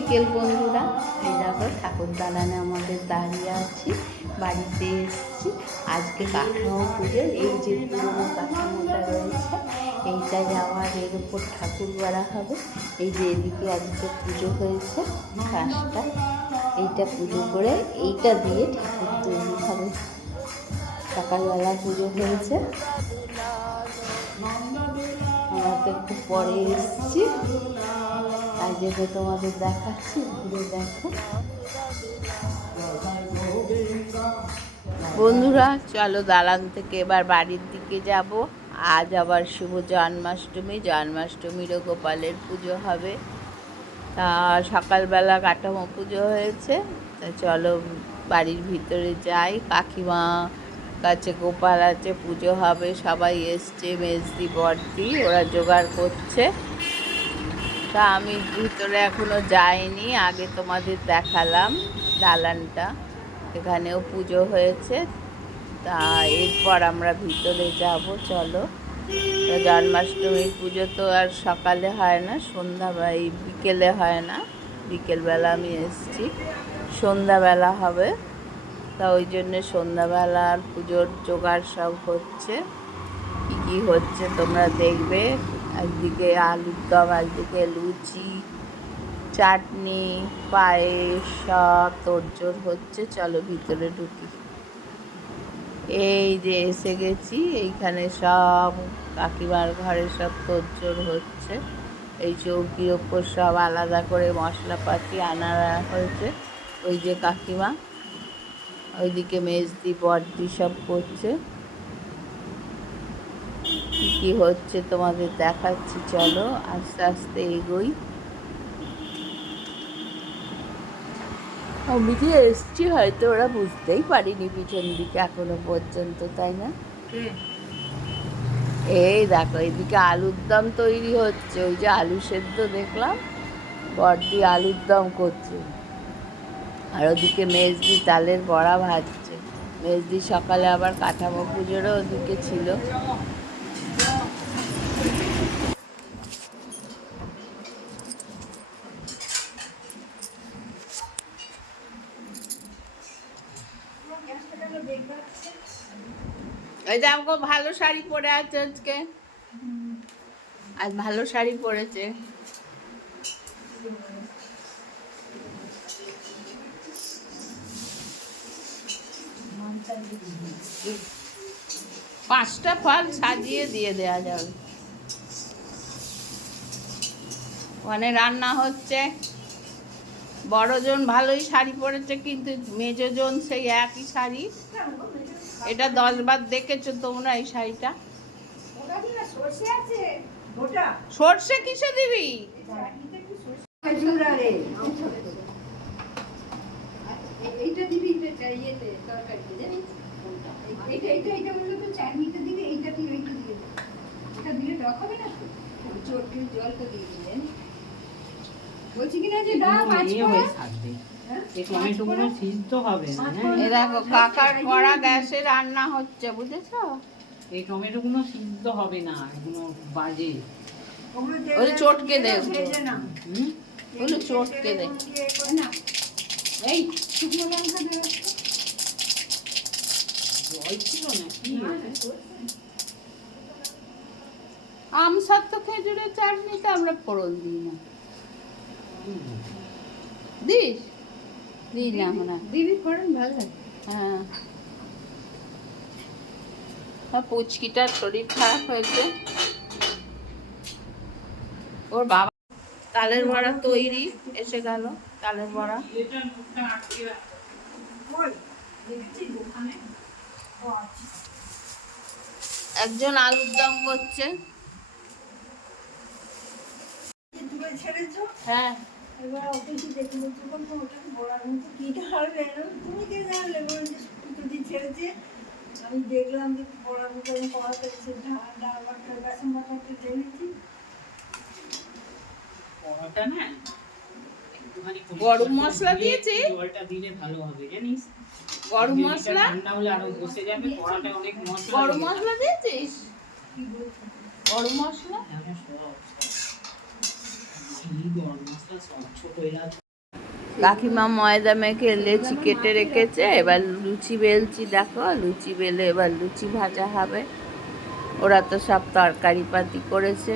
বিকেল বন্ধুরা এই দেখো ঠাকুর দালানে আমাদের দাঁড়িয়ে আছি বাড়িতে আজকে কাঠামো পুজো, এই যে পুরোনো কাঠামোটা রয়েছে, এইটা যাওয়ার এর উপর ঠাকুর করা হবে। এই যে এদিকে আজকে পুজো হয়েছে, কাজটা। এইটা পুজো করে এইটা দিয়ে ঠাকুর তৈরি হবে। সকালবেলা পুজো হয়েছে। আমরা তো একটু পরে এসেছি। যেটা তোমাদের দেখাচ্ছি, ঘুরে দেখো। বন্ধুরা, চলো দালান থেকে এবার বাড়ির দিকে যাব। আজ আবার শুভ জন্মাষ্টমী। জন্মাষ্টমীরও গোপালের পুজো হবে। তা সকালবেলা কাঠামো পুজো হয়েছে। তা চলো বাড়ির ভিতরে যাই। কাকিমা কাছে গোপাল আছে, পুজো হবে। সবাই এসছে, মেজদি বর্দি ওরা জোগাড় করছে। তা আমি ভিতরে এখনও যাইনি, আগে তোমাদের দেখালাম দালানটা। এখানেও পুজো হয়েছে। তা এরপর আমরা ভিতরে যাব, চলো। জন্মাষ্টমীর পুজো তো আর সকালে হয় না, সন্ধ্যা বা এই বিকেলে হয় না। বিকেলবেলা আমি এসেছি, সন্ধ্যাবেলা হবে। তা ওই জন্যে সন্ধ্যাবেলার পুজোর জোগাড় সব হচ্ছে। কী কী হচ্ছে তোমরা দেখবে। একদিকে আলুর দম, একদিকে লুচি চাটনি, পায়েস সব তোড়জোড় হচ্ছে, চলো ভিতরে ঢুকি। এই যে এসে গেছি, এইখানে সব কাকিমার ঘরে সব তোড়জোড় হচ্ছে। এই চৌকির ওপর সব আলাদা করে মশলাপাতি আনা হয়েছে। ওই যে কাকিমা, ওইদিকে মেজদি বর্দি সব করছে। কী কী হচ্ছে তোমাদের দেখাচ্ছি, চলো আস্তে আস্তে এগোই। আমি যে এসছি হয়তো ওরা বুঝতেই পারিনি পিছন দিকে এখনও পর্যন্ত তাই না? এই দেখো এদিকে আলুর দম তৈরি হচ্ছে ওই যে আলু সেদ্ধ দেখলাম বর্দি আলুর দম করছে। আর ওদিকে মেজদি তালের বড়া ভাজছে। মেজদি সকালে আবার কাঠামো পুজোরও ওদিকে ছিল ওই দেখো, ভালো শাড়ি পরে আছে আজকে। আজ ভালো শাড়ি পরেছে। পাঁচটা ফল সাজিয়ে দিয়ে দেওয়া যাবে। ওখানে রান্না হচ্ছে। বড়জন ভালোই শাড়ি পরেছে, কিন্তু মেজজন সেই একই শাড়ি। এটা দশ বার দেখেছ তোমরা এই শাড়িটা? সর্ষে কিসে দিবি? এইটা দিবি এটা ইয়েতে তরকারিতে জানিস? এইটা এইটা এইটা বলল তো চাটনিটা দিবি এইটা দিয়ে এইটা দিয়ে এটা দিলে টক হবে না তো? জলটা দিয়ে দিলেন বলছি কিনা যে দাও পাঁচ হ্যাঁ? টমেটোগুলো সিদ্ধ হবে না? এ দেখো কাকার কড়া গ্যাসে রান্না হচ্ছে বুঝেছ এই টমেটোগুলো সিদ্ধ হবে না এগুলো বাজে ওই চটকে দে একটু। ভেজে নাও। হুম? ওগুলো চটকে দে দিয়ে করে নাও। এই শুকনো লঙ্কা দেবে জল ছিল না কি আম সত্য খেজুরের চাটনিতে আমরা ফোড়ন দিই না দিস দিই না। আমরা দিবি ফোড়ন ভালো লাগে। হ্যাঁ। আর পুচকিটার শরীর খারাপ হয়েছে। ওর বাবা তালের বড়া তৈরি এসে গেল তালের বড়া। একজন আলুর দম করছে। হ্যাঁ। এবার দেখল তো ওটাকে বলার মতো কি ঢালবে তুমি কে জানলে বলে যে ছেড়েছে আমি দেখলাম যে মতো আমি সে ঢাল ডাল বাটা বেসন বাটাটা ঢেলেছি পরোটা না একটু একটুখানি পরিষ্কার গরম মশলা ধুয়ে জলটা দিলে ভালো হবে জানিস? গরম মশলা? ঠান্ডা হলে আরও বসে যাবে অনেক মশলা গরম মশলা দিয়েছিস? গরম মশলা? হ্যাঁ, সব, সব। গরম মশলা সব ছোট এলাচ। কাকিমা ময়দা মেখে লেচি কেটে রেখেছে, এবার লুচি বেলছি দেখো, লুচি বেলে এবার লুচি ভাজা হবে। ওরা তো সব তরকারি পাতি করেছে।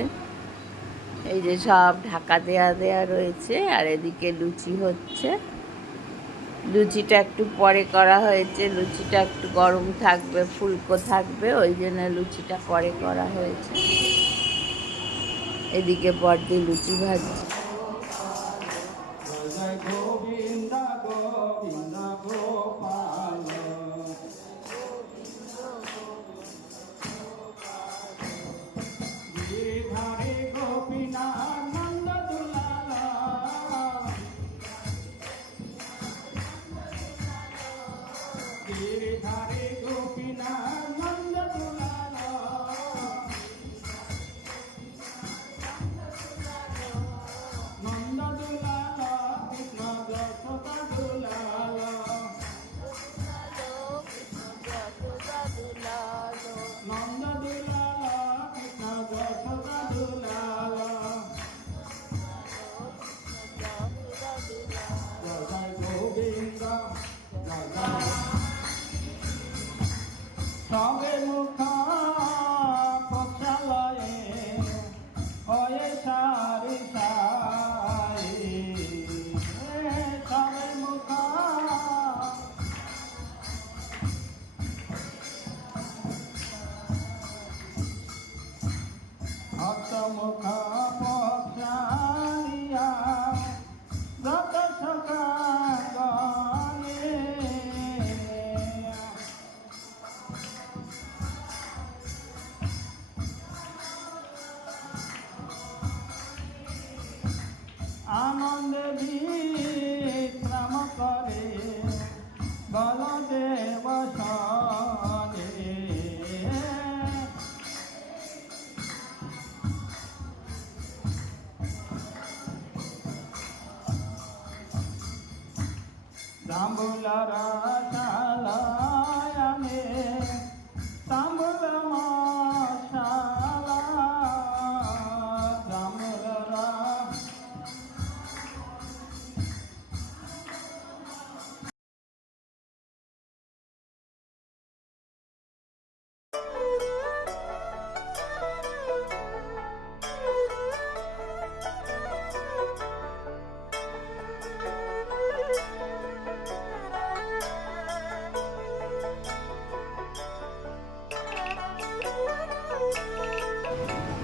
এই যে সব ঢাকা দেয়া দেয়া রয়েছে, আর এদিকে লুচি হচ্ছে। লুচিটা একটু পরে করা হয়েছে, লুচিটা একটু গরম থাকবে, ফুলকো থাকবে, ওই জন্য লুচিটা পরে করা হয়েছে। এদিকে বর্দি লুচি ভাজছে। গোবিন্দ গোবিন্দ গোপাল। গিরিধারে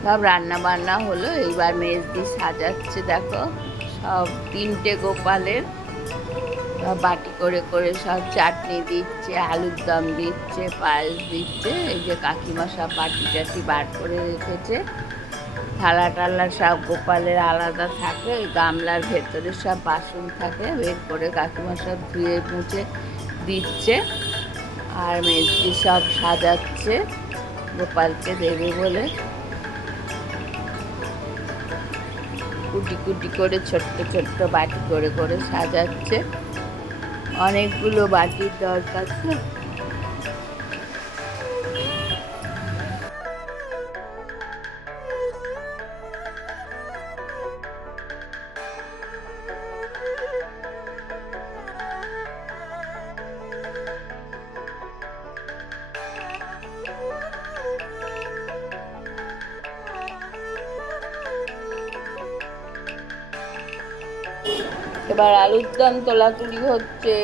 সব রান্না বান্না হলো, এইবার মেজদি সাজাচ্ছে, দেখো। সব তিনটে গোপালের। বাটি করে করে সব চাটনি দিচ্ছে, আলুর দম দিচ্ছে, পায়েস দিচ্ছে, এই যে কাকিমা সব বাটি টাটি বার করে রেখেছে। থালা টালা সব গোপালের আলাদা থাকে, ওই গামলার ভেতরে সব বাসন থাকে, বের করে কাকিমা সব ধুয়ে মুছে দিচ্ছে। আর মেজদি সব সাজাচ্ছে, গোপালকে দেবে বলে। কুটি কুটি করে ছোট্ট ছোট্ট বাটি করে করে সাজাচ্ছে। অনেকগুলো বাটির দরকার দম তোলাতুলি হচ্ছে,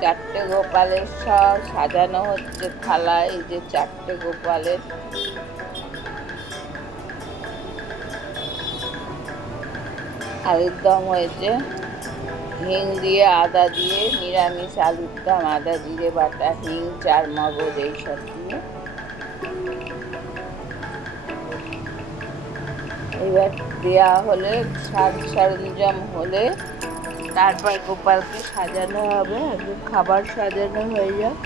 চারটে গোপালের সব সাজানো হচ্ছে থালায় এই যে চারটে গোপালের। আলুর দম হয়েছে। হিং দিয়ে আদা দিয়ে নিরামিষ আলুর দম আদা জিরে বাটা, হিং, চার মগজ, এইসব দিয়ে। এবার দেয়া হলে, সাজ সরঞ্জাম হলে তারপর গোপালকে সাজানো হবে খাবার সাজানো হয়ে যাক।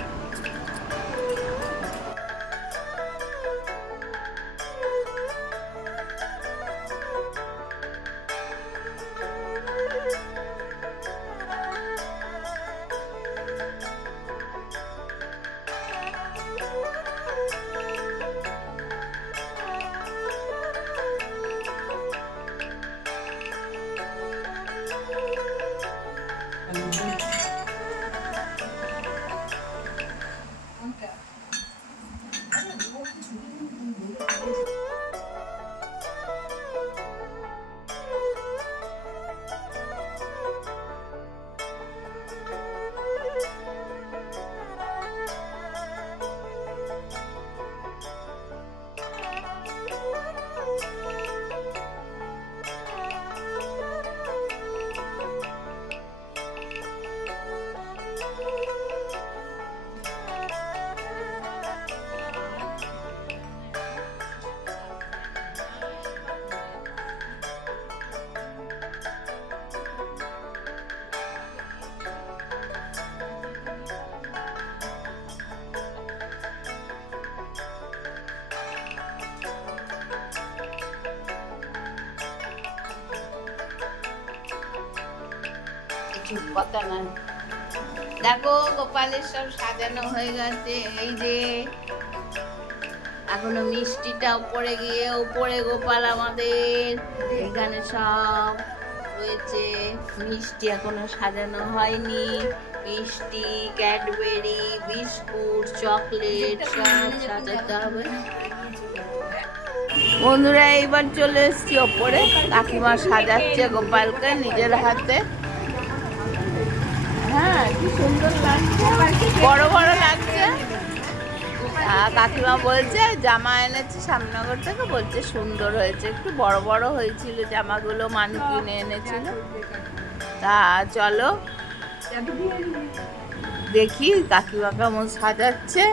ঠিক কথা না দেখো গোপালের সব সাজানো হয়ে গেছে, এই যে। এখনও মিষ্টিটা উপরে গিয়ে, উপরে গোপাল আমাদের। এখানে সব রয়েছে। মিষ্টি এখনও সাজানো হয়নি। মিষ্টি, ক্যাডবেরি, বিস্কুট, চকলেট, সব সাজাতে হবে। বন্ধুরা, এইবার চলে এসছি ওপরে। কাকিমা সাজাচ্ছে গোপালকে নিজের হাতে। বড় বড় লাগছে। কাকিমা বলছে, জামা এনেছে শ্যামনগর থেকে, বলছে সুন্দর হয়েছে। একটু বড় বড় হয়েছিল জামাগুলো মানু কিনে এনেছিল। তা চলো, দেখি কাকিমা কেমন সাজাচ্ছে।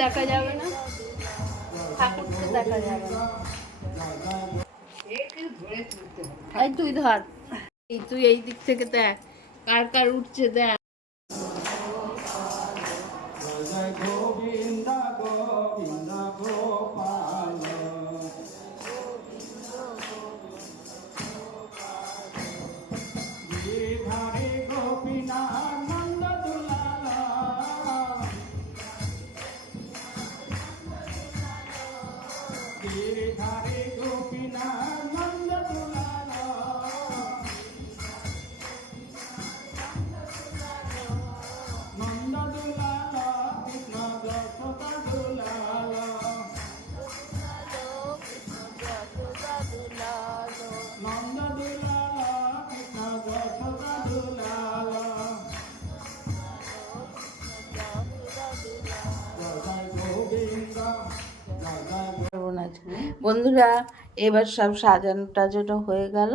দেখা যাবে না। ঠাকুরকে দেখা যাবে না। এই তুই ধর। এই তুই এই দিক থেকে দেখ, কার কার উঠছে দেখ। বন্ধুরা, এবার সব সাজানো টাজানো হয়ে গেল।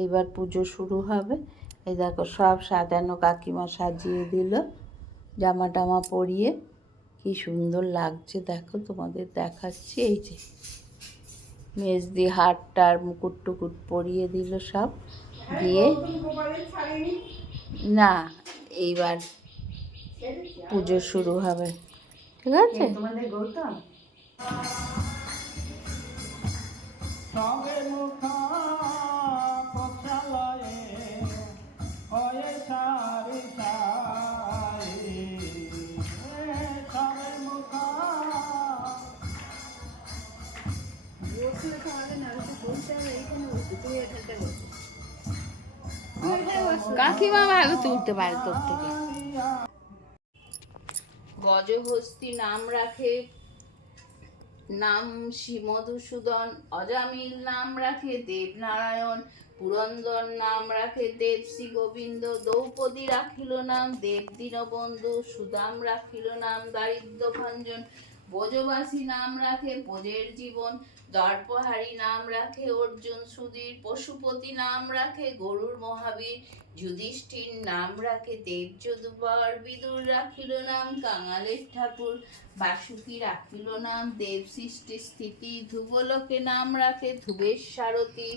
এইবার পুজো শুরু হবে। এই দেখো, সব সাজানো কাকিমা সাজিয়ে দিল জামা টামা পরিয়ে। কি সুন্দর লাগছে, দেখো তোমাদের দেখাচ্ছি। এই যে মেজদি হাটটার মুকুট টুকুট পরিয়ে দিল সব দিয়ে না এইবার পুজো শুরু হবে। ঠিক আছে? তোমাদের গৌতম? সবে মুখা কাকিমা ভালো তুলতে পারে তোর থেকে। গজহস্তি নাম রাখে, নাম অজামিল নাম রাখে দেবনারায়ণ, পুরন্দর নাম রাখে দেব শ্রী গোবিন্দ, দ্রৌপদী রাখিল নাম দেব দীনবন্ধু, সুদাম রাখিল নাম দারিদ্র ভঞ্জন, ব্রজবাসী নাম রাখে ব্রজের জীবন দর্পহারী নাম রাখে অর্জুন সুধীর, পশুপতি নাম রাখে গরুর মহাবীর, যুধিষ্ঠির নাম রাখে দেব যদুবর বিদুর রাখিল নাম কাঙালের ঠাকুর, বাসুকি রাখিল নাম দেব সৃষ্টি স্থিতি, ধ্রুবলোকে নাম রাখে ধ্রুবের সারথী,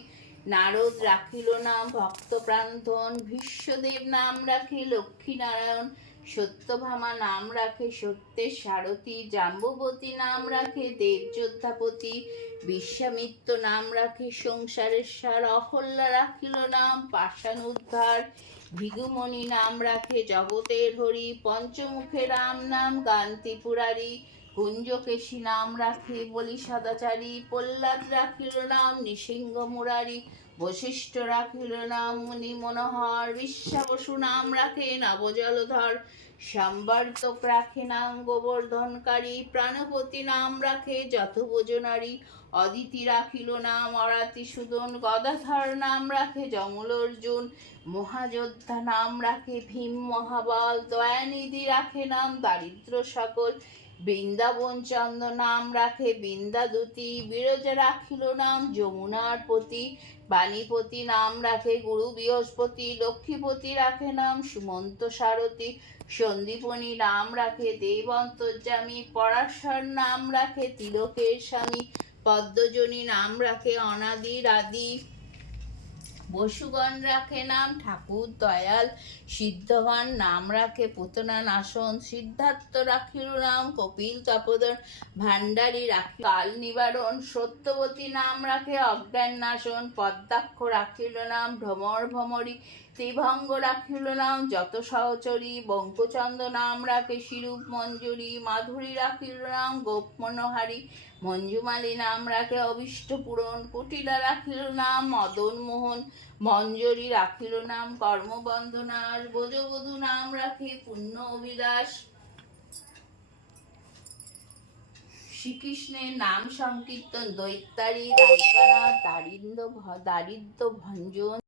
নারদ রাখিল নাম ভক্তপ্রান্ধন ভীষ্মদেব নাম রাখে লক্ষ্মীনারায়ণ সত্যভামা নাম রাখে সত্যের সারথী, জাম্ববতী নাম রাখে দেবযোদ্ধাপতি, বিশ্বামিত্র নাম রাখে সংসারের সার, অহল্যা রাখিল নাম পাষাণ উদ্ধার, ভৃগুমণি নাম রাখে জগতের হরি, পঞ্চমুখে রাম নাম গান্তি পুরারি, কুঞ্জকেশী নাম রাখে বলি সদাচারী, প্রহ্লাদ রাখিল নাম নৃসিংহ মুরারি বশিষ্ঠ রাখিল নাম মুনি মনোহর বিশ্বাবসু নাম রাখে নবজলধর সম্বর্তক রাখে নাম গোবর্ধনকারী প্রাণপতি নাম রাখে যথভোজনারী অদিতি রাখিল নাম অরাতি সুদন গদাধর নাম রাখে যমল অর্জুন মহাযোদ্ধা নাম রাখে ভীম মহাবল, দয়ানিধি রাখে নাম দারিদ্র সকল বৃন্দাবন চন্দ্র নাম রাখে, বৃন্দাদুতি বিরজা রাখিল নাম, যমুনার পতি, বাণীপতি নাম রাখে, গুরু বৃহস্পতি, লক্ষ্মীপতি রাখে নাম, সুমন্ত সারথী, সন্দীপনী নাম রাখে দেবন্তর্যামী পরাশর নাম রাখে, তিলকের স্বামী, পদ্মজনী নাম রাখে অনাদির আদি বসুগণ রাখে নাম, ঠাকুর দয়াল। সিদ্ধগণ নাম রাখে পুতনান আসন। সিদ্ধার্থ রাখিল নাম, কপিল তপোদন ভান্ডারী রাখি কাল নিবারণ, সত্যবতী নাম রাখে অজ্ঞান নাশন। পদ্মাক্ষ রাখিল নাম, ভ্রমর ভ্রমরী ত্রিভঙ্গ রাখিল নাম, যত সহচরী বঙ্কচন্দ্র নাম রাখে শিরূপ মঞ্জুরি, মাধুরী রাখিল নাম, গোপ মনোহারী, মঞ্জুমালী নাম রাখে অভীষ্ট পূরণ, কুটিলা রাখিল নাম, মদন মোহন, মঞ্জরি রাখিল নাম কর্মবন্ধনার বোজবধূ নাম রাখে পুণ্য অভিলাষ। শ্রীকৃষ্ণের নাম সংকীর্তন দৈত্যারী দারিদ্র দারিদ্র ভঞ্জন।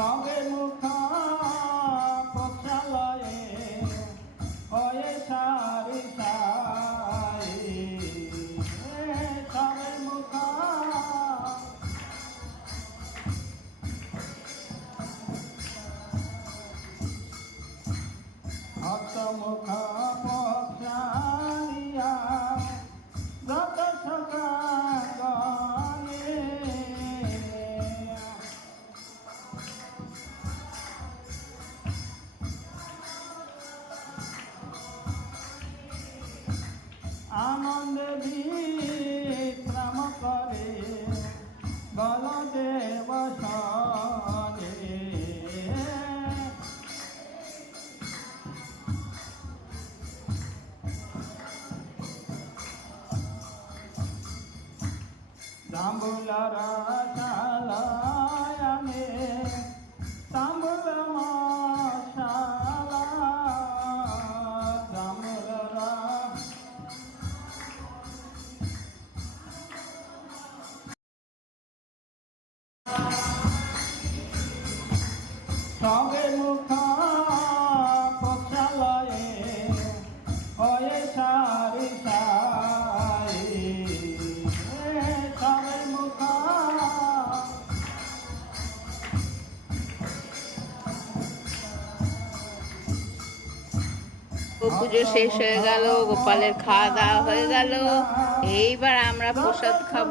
সবে মুখা প্রক্ষালয়ে হয়ে সারি সাই সবে মুখা হতমুখা প্রক্ষালিয়া পুজো শেষ হয়ে গেল গোপালের খাওয়া দাওয়া হয়ে গেল। এইবার আমরা প্রসাদ খাব।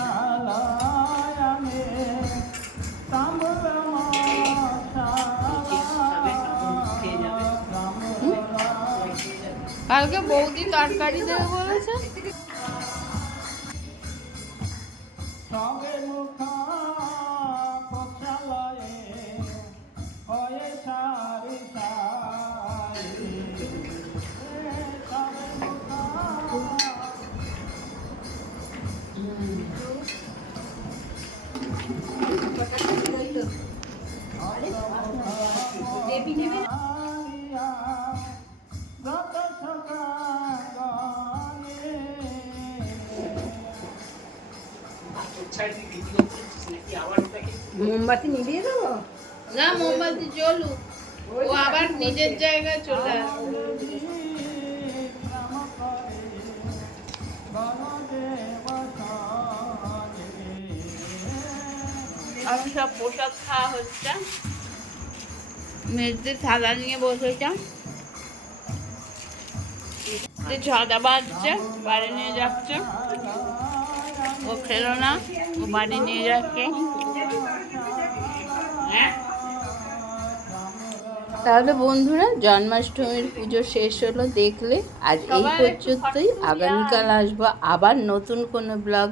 বৌদি তরকারি দেবে বলেছে? মোমবাতি নিভিয়ে দেবো? না মোমবাতি জ্বলুক ও আবার নিজের জায়গায় চলে আসবে আমি সব প্রসাদ খাওয়া হচ্ছে। মেজদি থালা নিয়ে বসেছে। যে ছটা বাজছে বাড়ি নিয়ে যাচ্ছে। ও খেলো না ও বাড়ি নিয়ে যাচ্ছে। তাহলে বন্ধুরা জন্মাষ্টমীর পুজো শেষ হলো দেখলে। আর এই পর্যন্তই আগামীকাল আসব আবার নতুন কোনো ব্লগ